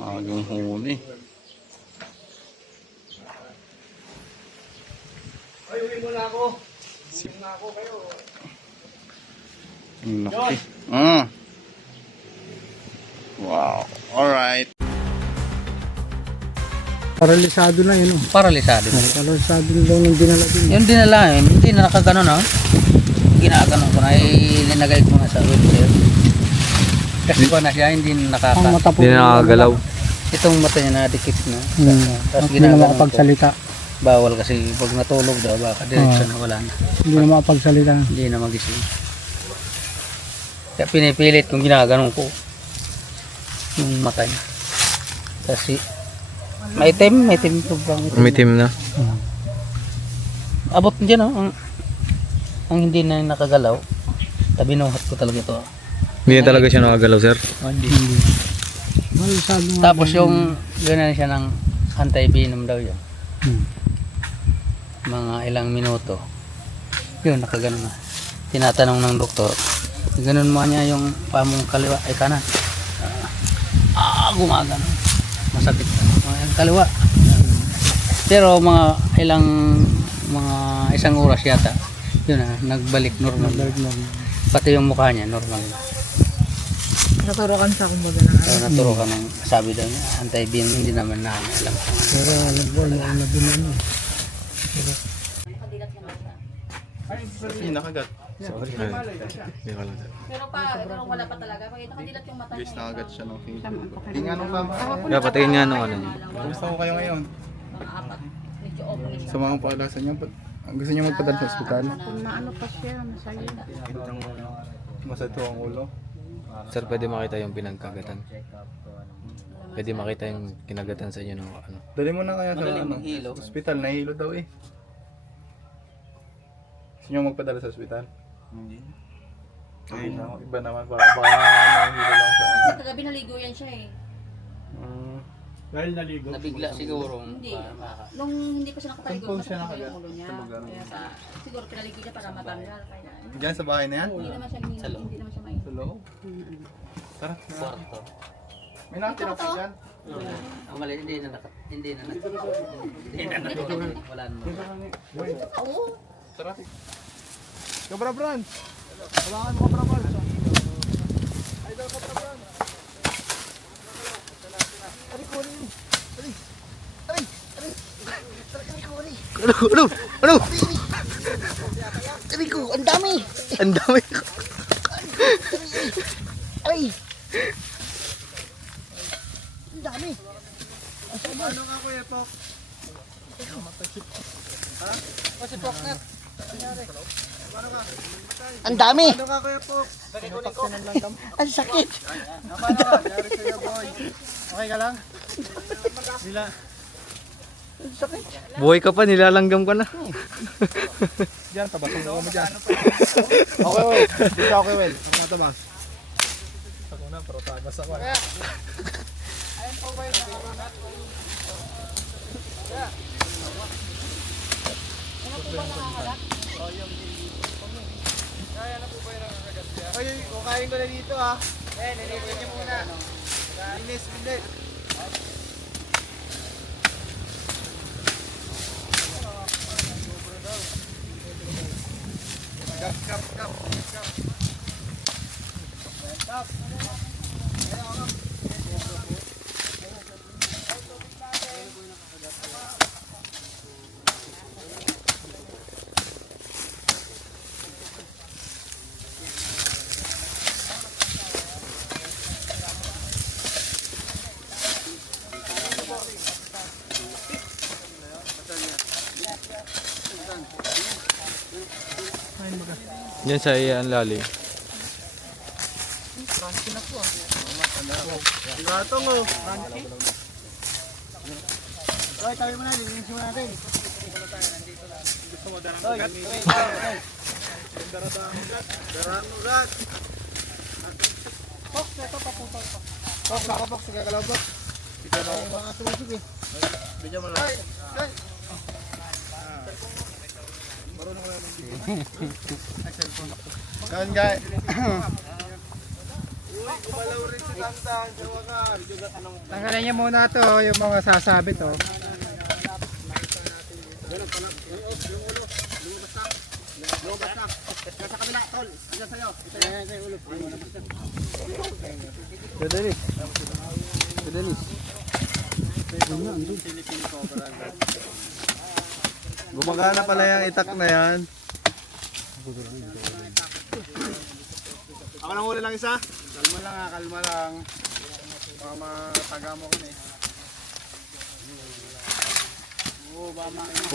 Agang huli. Ay, uwi muna ako. Uwi muna ako kayo. Ang laki. Wow. Alright. Paralisado na yun. Paralisado. Paralisado na daw ng dinala din. Yung dinala hindi na nakaganon ha. Ginaganon ko na, ilinagay ko na sa wheelchair. Kasi ko na siya, hindi na Hindi na nakagalaw. Itong mata niya nadikit na. Tapos Hindi na ginaganon ko. makapagsalita. Bawal kasi pag natulog daw, baka direksyon na wala na. Hindi na makapagsalita. Hindi na magising. Kaya pinipilit kung ginaganon ko yung mata niya. Kasi may itim sobrang itim. Umitim na. Abot dyan ang hindi na nakagalaw. Binuhat ko talaga ito. Hindi talaga siya nakagalaw, sir. Hindi. Paralisado na. Tapos yung gano'n siya ng anti-venom daw yun. Mga ilang minuto. Yun, nakagano na. Tinatanong ng doktor. Ganun mo niya yung pamong kaliwa ay kanan. Gumagano. Masakit. Yung kaliwa. Pero mga isang oras yata. Yun nagbalik normal. Pati yung mukha niya normal. Naturukan sa kumbaga na. So, naturukan ng sabi daw niya, anti-venom, hindi naman namin alam. Pero alam ko, ano din ano. Kasi nakagat. Sorry. Hindi ko lang, sir. Pero wala pa talaga. Pag nakadilat yung mata Guys, niya. nakagat siya ng finger. Tingnan nung tama. Kaya patingin nga nung ano niya. Gusto ko kayo ngayon. Mga apat. Medyo open siya. Sa mga paalasan niyo, gusto niyo magpadala sa ospital? Kung naano pa siya, masaya. Masato ang ulo. Sir, pwede makita yung pinagkagatan. Pwede makita yung kinagatan sa inyo ng ano. Dali mo na kaya sa Madaling maghilo. ospital. Nahihilo daw eh. Gusto niyo magpadala sa ospital? Hindi. Iba naman. Baka nahihilo lang sa ano. Kasi kagabi naligo yan siya eh. Dahil naligo. Nabigla siguro. Hindi. Nung hindi pa siya nakataligo, Saan po siya masakit pa nakagat? yung ulo niya. Sa baga? Kaya siguro pinaligo niya para matanggal. Kaya Diyan sa bahay na yan? hindi naman siya minum. Hindi naman siya mainom. Sa loob? Tara. Kwarto. May nakatira po dyan? Ang mali, hindi na wala naman. Oo. Tara. Kabra Brand. Kailangan mo kabra Brand. Idol kabra Brand. Ano? Rico, ang dami! Ang dami. Ay! Ang dami! Ano ka kuya Pok? Ang dami! Ano ka kuya Pok? Ang sakit! Ano ka? Yari sa'yo boy. Okay ka lang? Sila. Buhay ka pa, nilalanggam ka na. Diyan, tabasong ako mo dyan. Okay, well. Dito okay, well. Ako na tabas. Ako na, pero tabas ako. Ay, kukain ko na dito ha. Nilipin niyo muna. Linis, linis. Yan sa iyan lali. Gatong oh. Ay, tayo mo na, linisin mo natin. Gusto mo darang ugat? Darang ugat. Pok, ito paputol pa. Pok, nakapok, sige kalaw pok. Ito na yung mga sumusig eh. Bigyan mo lang. Marunong ko lang. Yan guys. Tanggalin niyo muna to, yung mga sasabi to. Gumagana pala yung itak na yan. Ako lang huli lang isa. Kalma lang ha, kalma lang. Baka mataga mo kan eh.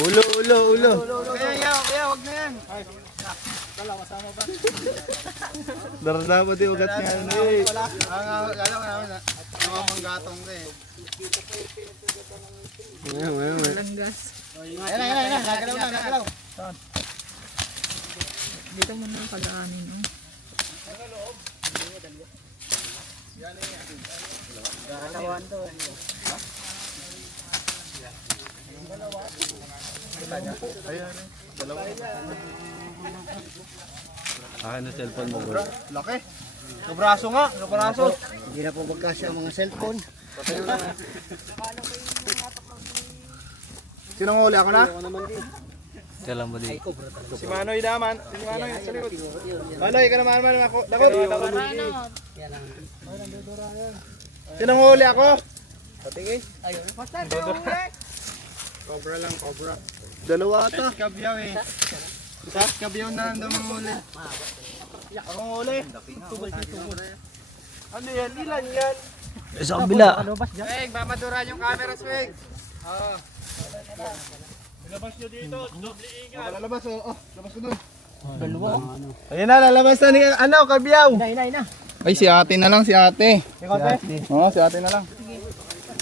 Ulo. Kaya, wag na yan. Darda mo di ugat niya. Eh. Alam mo namin na. Mga panggatong ka eh. Ayan. Nagalaw. Dito mo na pag-aanin. Oh. Akin na cellphone mo, bro. Laki. Kabraso nga, kabraso. Hindi na po magkasya ang mga cellphone. Sinong huli ako na? Kailan mo di? Si Manoy naman. Si Manoy sa likod. Manoy, ka naman ako. Dakot. Sinong huli ako? Patingin. Cobra lang, cobra. Dalawa ata. Kabyaw eh. Isa? Kabyaw na nandun ang huli. Akong huli. Ano yan? Ilan yan? Sa kabila. Swig, mamadura yung camera, Swig. Oo. Lalabas nyo dito, doble ingat. Lalabas, oh. Labas ko dun. Ayun na, lalabas na ni, Kabyaw. Ina. Ay, si ate na lang, si ate. Ikaw, te? Oo, si ate na lang.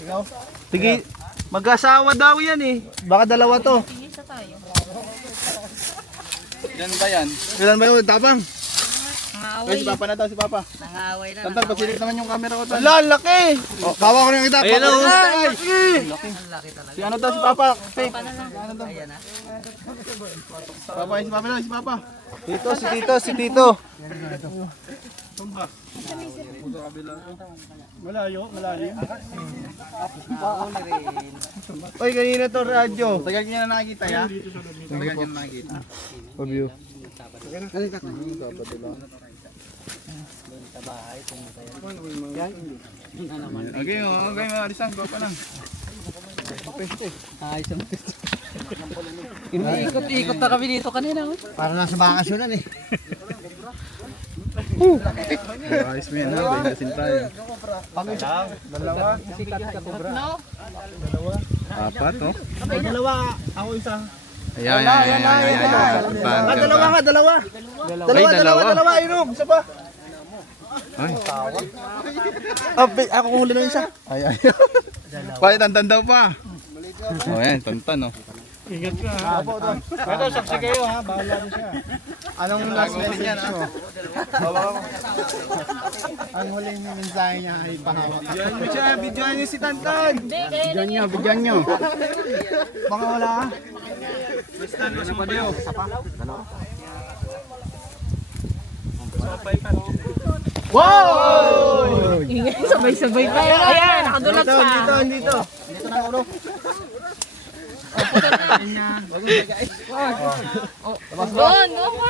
Ikaw? Sige, mag-asawa daw yan eh. Baka dalawa to. Isa tayo. Ilan ba yan? Ilan ba yun? Tapang? Nangaaway. Si Papa na to, si Papa. Nangaaway na. Tantan, pasilip naman yung camera ko. Ala, laki! Oh, bawa ko na yung kita. Ayun, oh. Si ano to, si Papa. Fake. Ayan na. Papa, si Papa na, si Papa. Si Tito. Malayo. Oy, kanina to radyo. Tagal niya na nakikita ya. Tagal niya na nakikita. Pabio. Okay, alisan, Papa lang. Ikot na kami dito kanina. Para nasa bakasyonan eh. Ayos mo yan ha, bainasin tayo. Dalawa. Apat oh. Dalawa. Ako isa. Ayan. Dalawa. Ayun, isa pa. Ay. Ako huli ng isa. Ay. Pwede tantan daw pa. Oh, yan, tantan oh. Ingat ka ha. Ito, saksi kayo ha. Bahala din siya. Anong last message mo? Ang huling mensahe niya ay pahawak. Videoan niyo si Tantan. Bigyan nyo. Baka wala ka. Basta mo si Padeo. Wow! Sabay-sabay tayo. Ayan, nakadulat pa. Dito. Dito na ulo. Doon, no pa.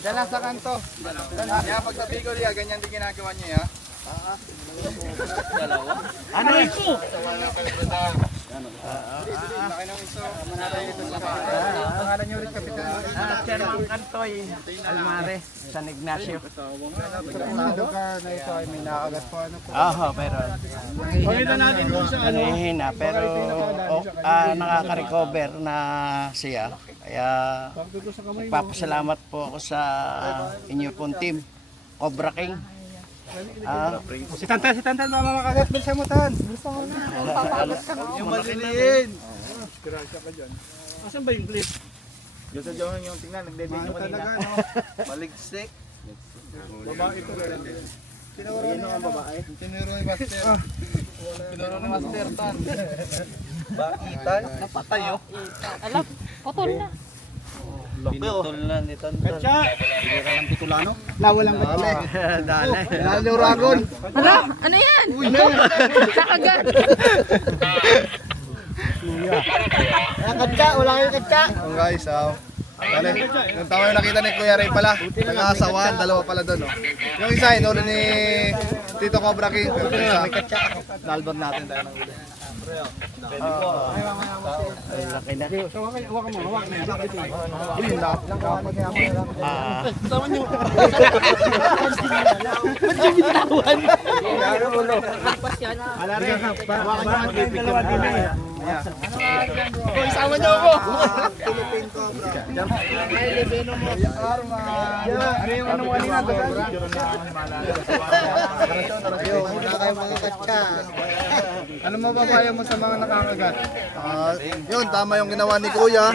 Dala sa kanto. Kaya pag sa Bicol, ganyan din ginagawa niyo ya. Ano ito? Pangalan niyo rin, Kapitan. Chairman Kantoy Almares, San Ignacio. Sa lugar na ito ay may nakagat po. Ano po? Pero Pakita natin kung sa ano. hihina pero nakaka-recover na siya. Kaya nagpapasalamat po ako sa inyo pong team, Cobra King. Si Tantan, mama makagat. Bilisan mo, Tan. Yung maliliin. Grasya ka dyan. Asan ba yung clip? Yung sa John yung tingnan, nagdebate yung Talaga, kanina. no? Maligsik. Babae ito. Tinuro niyo ang babae. Tinuro yung master. Pinuro ni Master Tan. Bakitay? Napatay oh. Alam, putol na. Pinutol na ni Tantan. Lawalang batse. Dali. Lalo ragon. Alam, ano yan? Nakagat. Katsa, wala kayong katsa. Oh guys, dali. Yung tama yung nakita ni Kuya Ray pala. Nag-aasawan, dalawa pala doon. Yung isa, inulo ni Tito Cobra King. Pero yung isa, nalbon natin tayo ng ulo. Laki na. Isama niyo ako! Philippine Cobra. Ano yung ano mo kanina? Ayun, wala kayong mga katsa. Ano mababayo mo sa mga nakakagat? Yun, tama yung ginawa ni Kuya.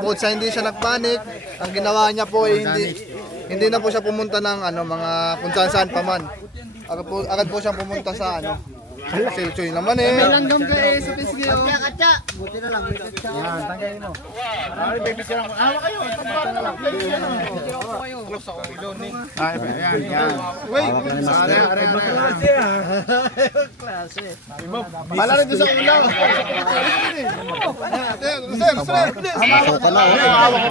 Bukod sa hindi siya nagpanik, ang ginawa niya po ay hindi na po siya pumunta ng mga kung saan pa man. Agad po siyang pumunta sa Silchoy naman eh. May langgam ka sa pisngi. Katsa. Buti na lang, may katsa. Yan, tanggalin mo. Hawa kayo. Close ako ulo ni. Yan. Wait. Are. Klase. Bala rin doon sa ulo. Masok ka na.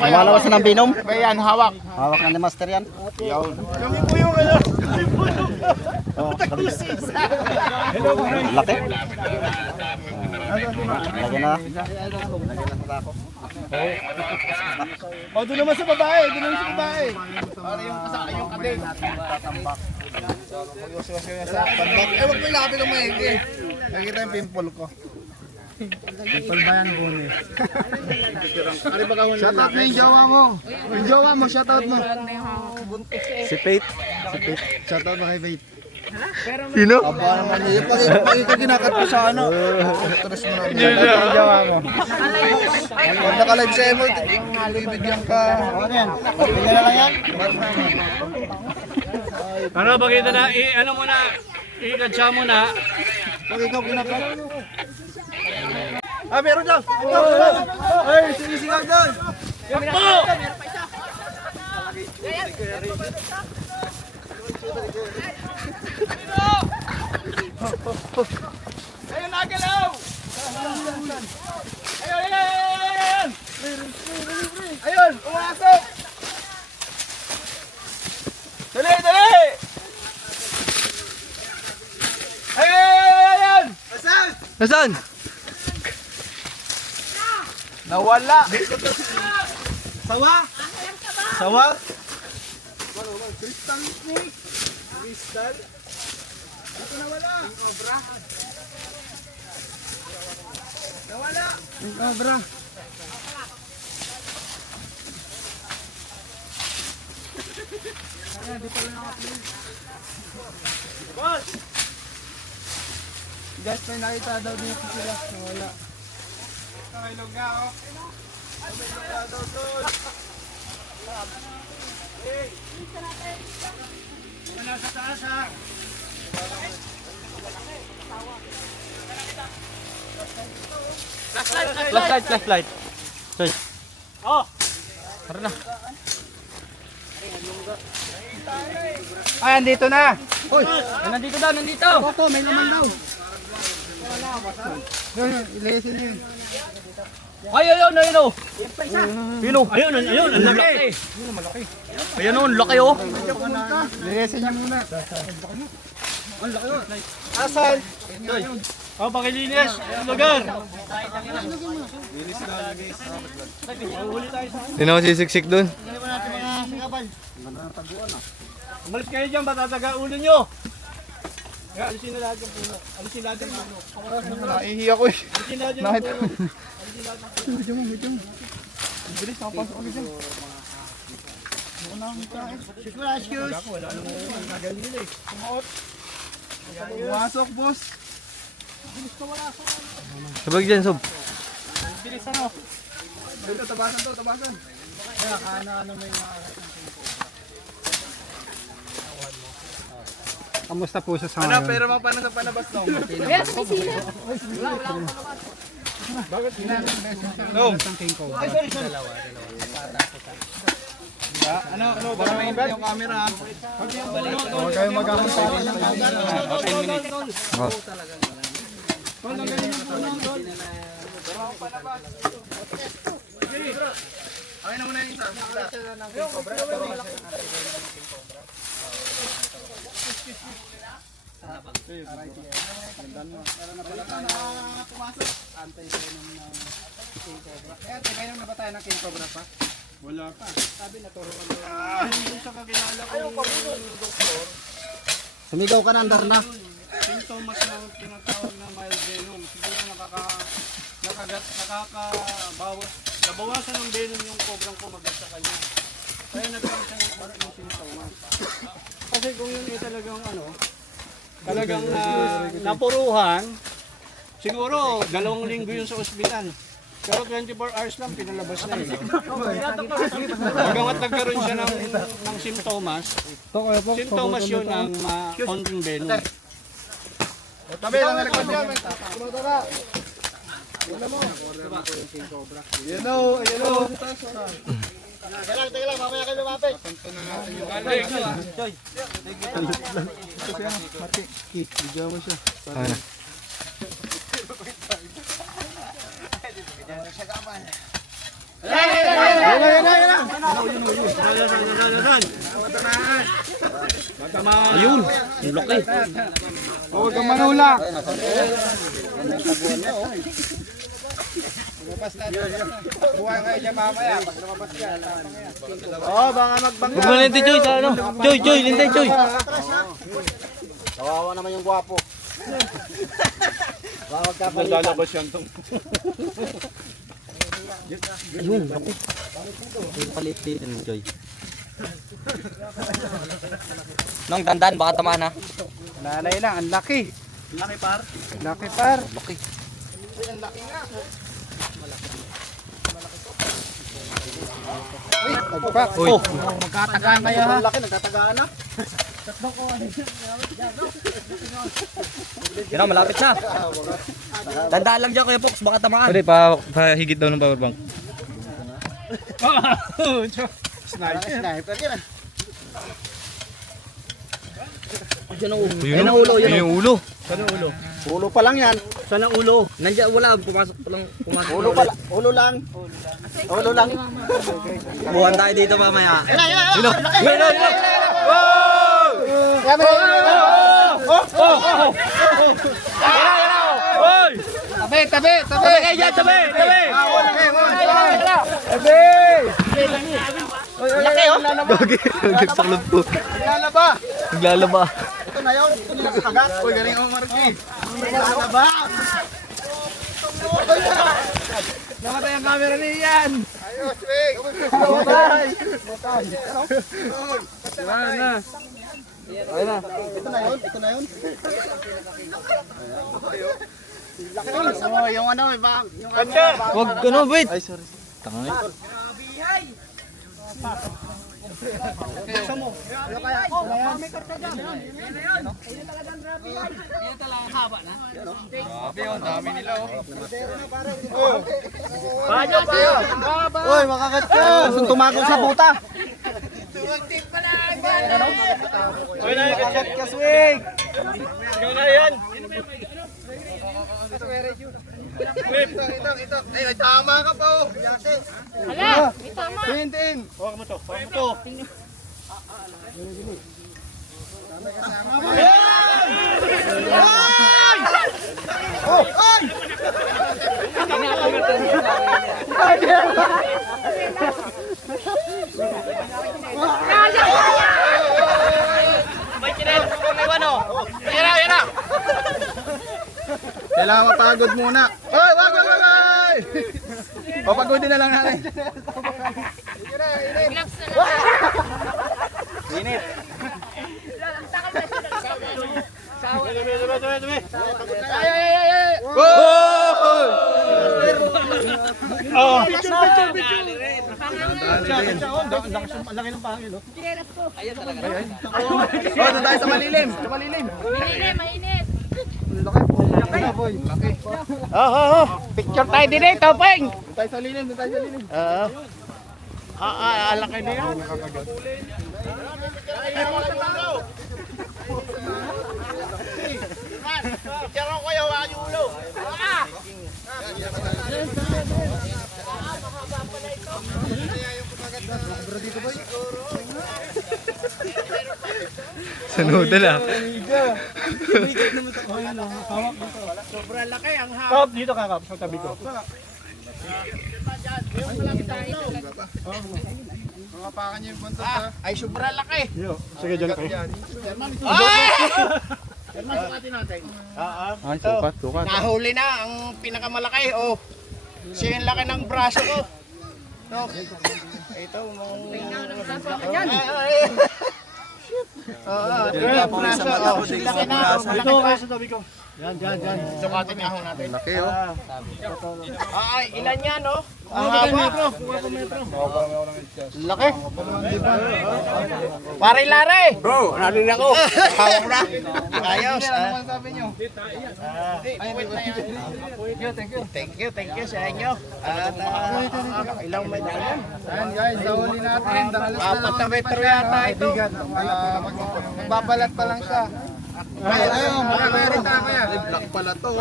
Lumalabas na ng binom. Yan, hawak. Hawak na ni Master yan. Yung po yung Laki. Lagi na. doon naman sa babae. Para yung kading. Tatambak. Eh, wag mo ilapit ng maigi. Nakikita yung pimple ko. Pimple ba yan, Bune? Shoutout mo yung jowa mo. Yung jowa mo, shoutout mo. Si Pate. Shoutout mo kay Bate. Sino? Aba naman yun. Pag ikaw ginakat ko sa ano. Stress mo na. Yung jawa mo. Pag naka-live sa emo, bibigyan ka. Ano yan? Pagpili na lang yan? Ano, pakita na, ano mo na, i-katsa mo na. Pag ikaw ginakat. Meron dyan! Ay, sinisigaw doon! Ayun, nagalaw! Ayun, umasok! Dali! Ayun! Nasaan? Nawala! Sawa? Sawa? Yung cobra. Guys, may nakita daw dito sila. Wala. Nakilog nga ako. Flashlight. Search. Ay, andito na. Nandito daw, nandito. Opo, may naman daw. Yun, ilisin yun. Ayun, ayun. Ayun, ang laki. Ayun, ang laki oh. Ilisin niya muna. Asan? O, pakilinis, ang lugar. Hindi na ako sisiksik dun. Umalis kayo dyan, matataga ulo nyo. Alisin na lahat yung puno. Alisin lahat yung puno. Naihi ako eh. Alisin lahat yung Nakita. puno. Bilis, nakapasok ako dyan. Pumasok, boss. Sabag dyan, Sob. Dito, tabasan. Kamusta po siya sa ngayon? Pero mapano sa panabas no? Yes, may sila. Ano, baka may yung camera. Huwag kayo magkakantay ng camera. 10 minutes. Okay na muna yung isa. Wala pa. Sabi na turo ka na. Yung sa kakilala ko yung doktor, Sumigaw ka na, Darna. sintomas na tinatawag na mild venom. Siguro nabawasan ng venom yung kobrang kumagat sa kanya. Kaya nagkaroon siya ng sintomas. Kasi kung yun ay talagang napuruhan, siguro 2 linggo yun sa ospital. Pero 24 hours lang pinalabas na yun. Hanggang nagkaroon siya ng sintomas. Sintomas yun ng konting venom. Tabi lang na nagkakot dyan. Yan o. Teka lang, mamaya kayo lumapit. Bigyan mo siya. Ayun, yung laki. Huwag kang manula. Buhay kayo dyan mamaya. Pag lumabas ka. Oo, baka magbangga. Huwag mo lente, Joy, sa ano? Joy, lente, Joy. Kawawa naman yung gwapo. Bawag ka palitan. Lalabas yan itong. Ayun, laki. Yung palitin mo, Joy. Nong dandan, baka tamaan ha. Nanay lang, ang laki. Laki par? Laki par. Laki. Uy, magkatagaan kayo ha. Ang laki, nagtatagaan na. Yan na, malapit na. Dandaan lang dyan, Kuya Fox, baka tamaan. Pwede, pahigit daw ng power bank. Sniper yan. Yan ang ulo, yan ang ulo. Ulo pa lang yan. Saan ang ulo? Nandiyan, wala, pumasok pa lang. Ulo pa lang. Ulo lang. Ulo lang. Buwan tayo dito mamaya. Tabi, tabi, tabi. Tabi, tabi, tabi. Laki oh. Nagsaklog po. Lalaba. Naglalaba. Ito na yun. Ito na nakagat. Uy, galing ako Marky. Lalaba. Namatay ang camera niyan. Ayos, Wig. Namatay. Na. Ito na yun. Ito na yun. Yung ano, ibang. Wag, ano, wait. Uy, makagat ka. Gusto tumago sa buta. Uy, nakagat ka, Swig. Ikaw na yan. Ito. Ay, tama ka pa oh. Hala, may tama. Tintin. Huwag mo to. Huwag mo to. Kailangan mapagod muna. Oy, wag. Papagodin na lang natin. Gloves na lang. Init. Ang laki ng pangil, oh. Oh, doon tayo sa malilim. Sa malilim. Mainit, mainit. Picture tayo din eh, Topeng. Doon tayo sa lilim, doon tayo sa lilim. Alaki na yan. Sa noodle ah. Sobrang laki ang hapon. Kap, dito ka, Kap, sa tabi ko. Mapakan niyo yung punta sa... Ay, sobrang laki. Yo, sige, dyan kayo. Ay, tukat, tukat. Nahuli na ang pinakamalaki. Oh. Siya yung laki ng braso ko. No. Ito, yan. Ito yung braso. Laki na. Dito kayo sa tabi ko. Yan. Sukatin niya ako natin. Laki oh. Ay, ilan yan, no? Ang haba. Laki. Pare Lare. Bro, narin ako. Hawak na. Ayos. Ano sabi niyo? Thank you sa inyo. At ilang metro yan? Ayan guys, nahuli natin. Dahalas na Apat na metro yata ito. Magbabalat pa lang siya. Ayun, meron tayo kaya. Black pala to.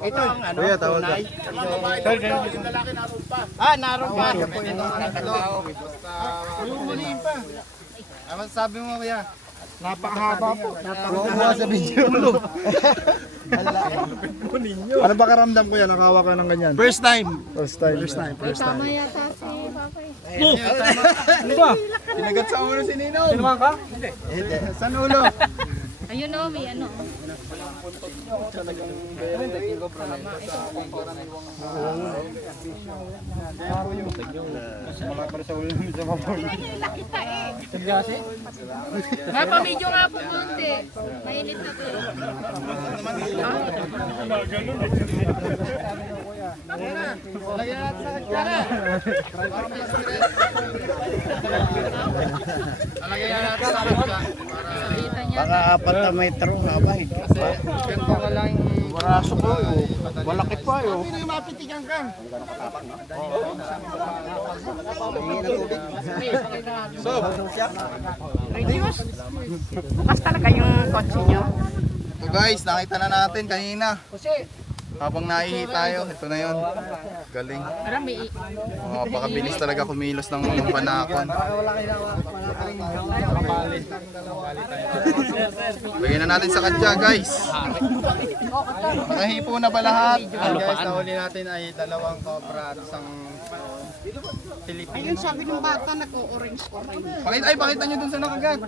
Ito ang ano, Kuya, tawag ka. tunay. Naroon pa. Huliin pa. Ano sabi mo kuya? Napakahaba po. Huwag sa video. Ano ba karamdam kuya? Nakawa ka ng ganyan? First time. First time. Ay, tama yata si Papa eh. Ano ba? Kinagat sa ulo si Nino. Sinuman ka? Saan ulo? Ayun o, may ano. Laki pa eh. Napamedyo nga po konti. Mainit na to. Lagyan natin sa kanya. Lagyan natin sa kanya. Sabitan niya. Baka 4 na metro nga ba? Ganito ka lang Braso ko. Malaki pa yun. Sino yung mapitigan ka? Bukas talaga yung kotse nyo. So guys, nakita na natin kanina. Habang naihi tayo, ito na yun. Galing. Marami. Napakabilis talaga kumilos ng panakon. Bigyan na natin sa kadya guys. Nakahipo na ba lahat? Guys, nahuli natin ay dalawang cobra at isang Pilipino. Ayun sabi ng bata, nag-orange. Pakita nyo dun sa nakagat.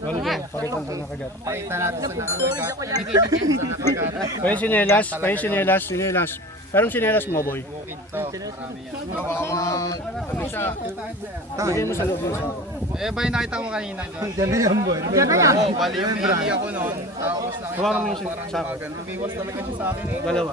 Pakita natin sa nakagat. Kaya sinelas. Parang sinelas mo, boy. Lagay mo sa loob mo. Eh ba yung nakita mo kanina? Diyan na yan, boy. Oo, bali yung hili ako noon. Tapos nakita Hawakan mo ko yung parang sako. ganun. Lumiwas talaga siya sa akin eh. Dalawa.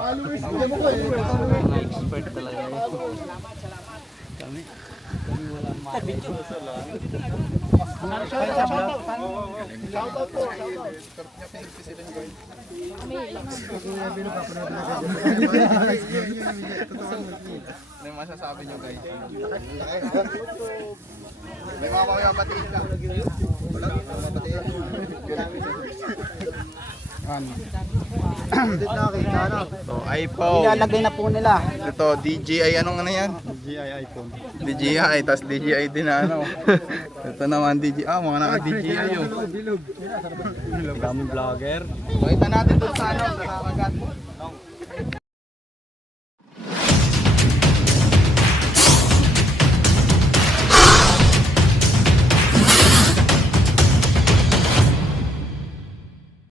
Ano yung masasabi nyo guys? May mga kuya batiin ka. Wala? Mga batiin. So, iPhone. Ilalagay na po nila. Ito, DJI, anong ano yan? DJI iPhone. DJI, tas DJI din na ano. Ito naman DJI, mga naka-DJI yun. Daming vlogger. Pakita natin doon sa ano, sa kakagat.